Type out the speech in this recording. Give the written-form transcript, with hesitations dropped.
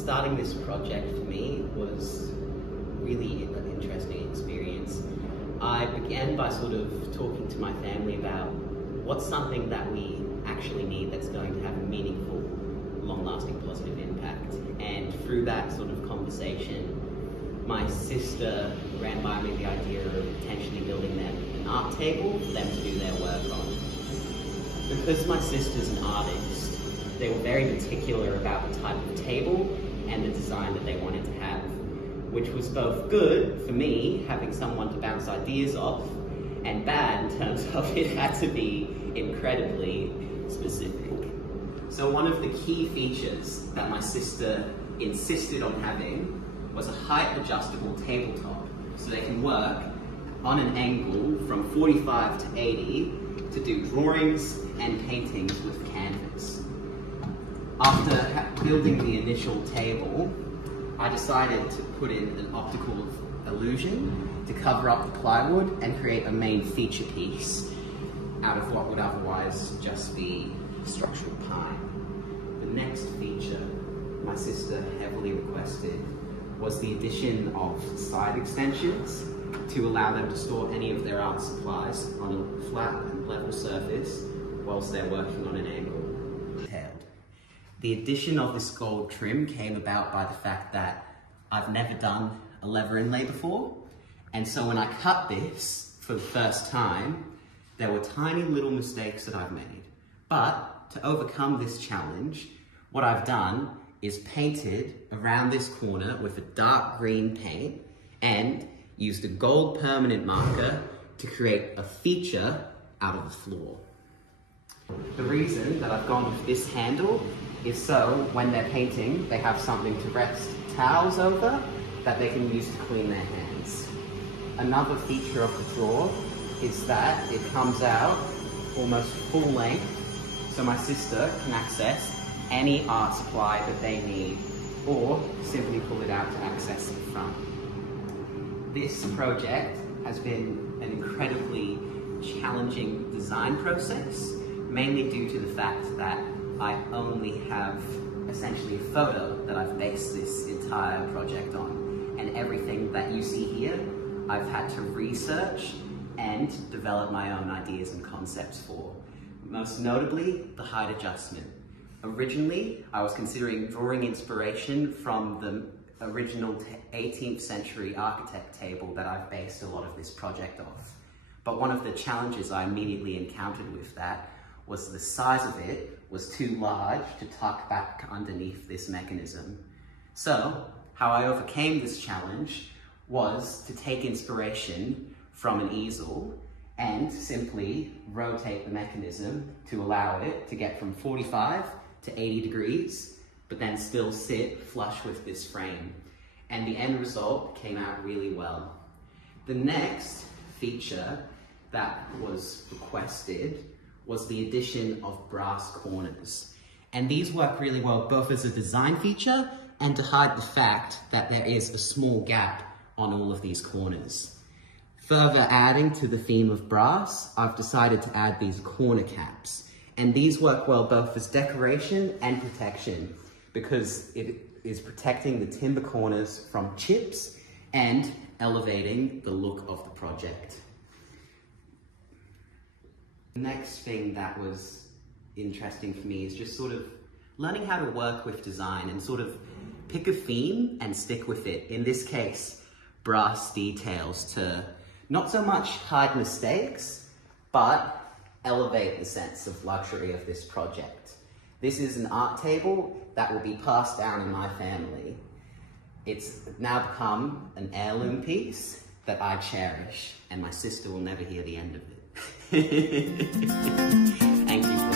Starting this project for me was really an interesting experience. I began by sort of talking to my family about what's something that we actually need that's going to have a meaningful, long-lasting positive impact. And through that sort of conversation, my sister ran by me the idea of potentially building them an art table for them to do their work on. Because my sister's an artist, they were very particular about the type of table and the design that they wanted to have, which was both good for me, having someone to bounce ideas off, and bad in terms of it had to be incredibly specific. So one of the key features that my sister insisted on having was a height adjustable tabletop, so they can work on an angle from 45 to 80 to do drawings and paintings with canvas. After building the initial table, I decided to put in an optical illusion to cover up the plywood and create a main feature piece out of what would otherwise just be structural pine. The next feature my sister heavily requested was the addition of side extensions to allow them to store any of their art supplies on a flat and level surface whilst they're working on an angle. The addition of this gold trim came about by the fact that I've never done a leather inlay before, and so when I cut this for the first time, there were tiny little mistakes that I've made. But to overcome this challenge, what I've done is painted around this corner with a dark green paint and used a gold permanent marker to create a feature out of the floor. The reason that I've gone with this handle is so when they're painting, they have something to rest towels over that they can use to clean their hands. Another feature of the drawer is that it comes out almost full length, so my sister can access any art supply that they need, or simply pull it out to access the front. This project has been an incredibly challenging design process, mainly due to the fact that I only have essentially a photo that I've based this entire project on, and everything that you see here I've had to research and develop my own ideas and concepts for. Most notably, the height adjustment. Originally, I was considering drawing inspiration from the original 18th century architect table that I've based a lot of this project off. But one of the challenges I immediately encountered with that was the size of it was too large to tuck back underneath this mechanism. So, how I overcame this challenge was to take inspiration from an easel and simply rotate the mechanism to allow it to get from 45 to 80 degrees, but then still sit flush with this frame. And the end result came out really well. The next feature that was requested was the addition of brass corners. And these work really well both as a design feature and to hide the fact that there is a small gap on all of these corners. Further adding to the theme of brass, I've decided to add these corner caps. And these work well both as decoration and protection because it is protecting the timber corners from chips and elevating the look of the project. The next thing that was interesting for me is just sort of learning how to work with design and sort of pick a theme and stick with it. In this case, brass details to not so much hide mistakes, but elevate the sense of luxury of this project. This is an art table that will be passed down in my family. It's now become an heirloom piece that I cherish, and my sister will never hear the end of it. Thank you.